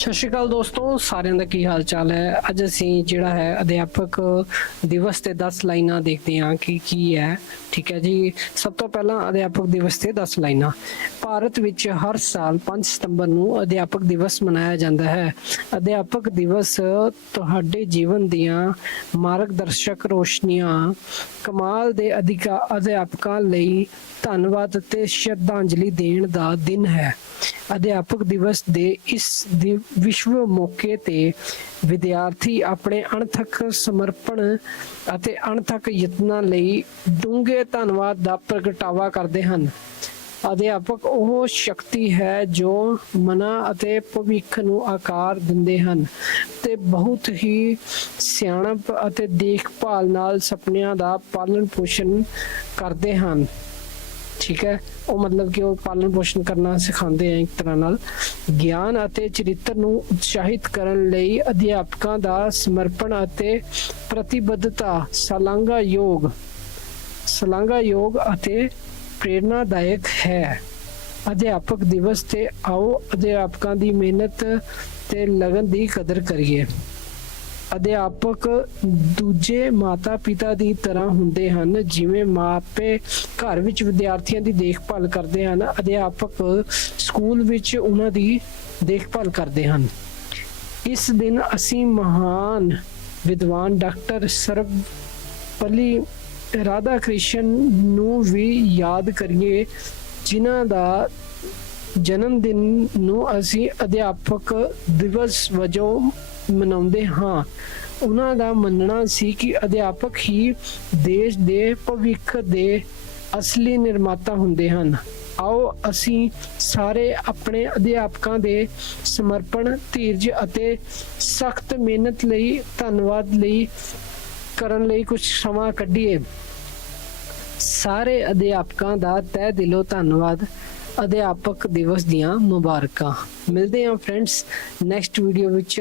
ਸਤਿ ਸ਼੍ਰੀ ਅਕਾਲ ਦੋਸਤੋ, ਸਾਰਿਆਂ ਦਾ ਕੀ ਹਾਲ ਚਾਲ ਹੈ? ਅੱਜ ਅਸੀਂ ਜਿਹੜਾ ਹੈ ਅਧਿਆਪਕ ਦਿਵਸ ਤੇ 10 ਲਾਈਨਾਂ ਦੇਖਦੇ ਹਾਂ ਕਿ ਕੀ ਹੈ। ਠੀਕ ਹੈ ਜੀ? ਸਭ ਤੋਂ ਪਹਿਲਾਂ ਅਧਿਆਪਕ ਦਿਵਸ ਤੇ 10 ਲਾਈਨਾਂ। ਭਾਰਤ ਵਿੱਚ ਹਰ ਸਾਲ 5 ਸਤੰਬਰ ਨੂੰ ਅਧਿਆਪਕ ਦਿਵਸ ਮਨਾਇਆ ਜਾਂਦਾ ਹੈ। ਅਧਿਆਪਕ ਦਿਵਸ ਤੁਹਾਡੇ ਜੀਵਨ ਦੀਆਂ ਮਾਰਗਦਰਸ਼ਕ ਰੋਸ਼ਨੀਆਂ ਕਮਾਲ ਦੇ ਅਧਿਕਾ, ਅਧਿਆਪਕਾਂ ਲਈ ਧੰਨਵਾਦ ਅਤੇ ਸ਼ਰਧਾਂਜਲੀ ਦੇਣ ਦਾ ਦਿਨ ਹੈ। ਅਧਿਆਪਕ ਦਿਵਸ ਦੇ ਇਸ ਦਿ- ਵਿਸ਼ਵ ਮੌਕੇ ਤੇ ਵਿਦਿਆਰਥੀ ਆਪਣੇ ਅਣਥੱਕ ਸਮਰਪਣ ਅਤੇ ਅਣਥੱਕ ਯਤਨਾਂ ਲਈ ਡੂੰਘੇ ਧੰਨਵਾਦ ਦਾ ਪ੍ਰਗਟਾਵਾ ਕਰਦੇ ਹਨ। ਅਧਿਆਪਕ ਉਹ ਸ਼ਕਤੀ ਹੈ ਜੋ ਮਨਾਂ ਅਤੇ ਭਵਿੱਖ ਨੂੰ ਆਕਾਰ ਦਿੰਦੇ ਹਨ ਤੇ ਬਹੁਤ ਹੀ ਸਿਆਣਪ ਅਤੇ ਦੇਖਭਾਲ ਨਾਲ ਸੁਪਨਿਆਂ ਦਾ ਪਾਲਣ ਪੋਸ਼ਣ ਕਰਦੇ ਹਨ। ਠੀਕ ਹੈ? ਉਹ ਮਤਲਬ ਕਿ ਉਹ ਪਾਲਣ ਪੋਸ਼ਣ ਕਰਨਾ ਸਿਖਾਉਂਦੇ ਆ ਇੱਕ ਤਰ੍ਹਾਂ ਨਾਲ। ਗਿਆਨ ਅਤੇ ਚਰਿੱਤਰ ਨੂੰ ਉਤਸ਼ਾਹਿਤ ਕਰਨ ਲਈ ਅਧਿਆਪਕਾਂ ਦਾ ਸਮਰਪਣ ਅਤੇ ਪ੍ਰਤੀਬੱਧਤਾ, ਸ਼ਲਾਘਾਯੋਗ ਸ਼ਲਾਘਾਯੋਗ ਅਤੇ ਪ੍ਰੇਰਨਾਦਾਇਕ ਹੈ। ਅਧਿਆਪਕ ਦਿਵਸ ਤੇ ਆਓ ਅਧਿਆਪਕਾਂ ਦੀ ਮਿਹਨਤ ਤੇ ਲਗਨ ਦੀ ਕਦਰ ਕਰੀਏ। ਅਧਿਆਪਕ ਦੂਜੇ ਮਾਤਾ-ਪਿਤਾ ਦੀ ਤਰ੍ਹਾਂ ਹੁੰਦੇ ਹਨ, ਜਿਵੇਂ ਮਾਪੇ ਘਰ ਵਿੱਚ ਵਿਦਿਆਰਥੀਆਂ ਦੀ ਦੇਖਭਾਲ ਕਰਦੇ ਹਨ, ਅਧਿਆਪਕ ਸਕੂਲ ਵਿੱਚ ਉਹਨਾਂ ਦੀ ਦੇਖਭਾਲ ਕਰਦੇ ਹਨ। ਇਸ ਦਿਨ ਅਸੀਂ ਮਹਾਨ ਵਿਦਵਾਨ ਡਾਕਟਰ ਸਰਵਪਲੀ ਰਾਧਾ ਕ੍ਰਿਸ਼ਨ ਨੂੰ ਵੀ ਯਾਦ ਕਰੀਏ, ਜਿਨ੍ਹਾਂ ਦਾ ਜਨਮ ਦਿਨ ਨੂੰ ਅਸੀਂ ਅਧਿਆਪਕ ਦਿਵਸ ਵਜੋਂ ਮਨਾਉਂਦੇ ਹਾਂ। ਉਹਨਾਂ ਦਾ ਮੰਨਣਾ ਸੀ ਕਿ ਅਧਿਆਪਕ ਹੀ ਦੇਸ਼ ਦੇ ਭਵਿੱਖ ਦੇ ਅਸਲੀ ਨਿਰਮਾਤਾ ਹੁੰਦੇ ਹਨ। ਆਓ ਅਸੀਂ ਸਾਰੇ ਆਪਣੇ ਅਧਿਆਪਕਾਂ ਦੇ ਸਮਰਪਣ, ਧੀਰਜ ਅਤੇ ਸਖਤ ਮਿਹਨਤ ਲਈ, ਧੰਨਵਾਦ ਲਈ ਕਰਨ ਲਈ ਕੁਝ ਸਮਾਂ ਕੱਢੀਏ। ਸਾਰੇ ਅਧਿਆਪਕਾਂ ਦਾ ਤਹਿ ਦਿਲੋਂ ਧੰਨਵਾਦ। ਅਧਿਆਪਕ ਦਿਵਸ ਦੀਆਂ ਮੁਬਾਰਕਾਂ। ਮਿਲਦੇ ਹਾਂ ਫਰੈਂਡਸ ਨੈਕਸਟ ਵੀਡੀਓ ਵਿੱਚ।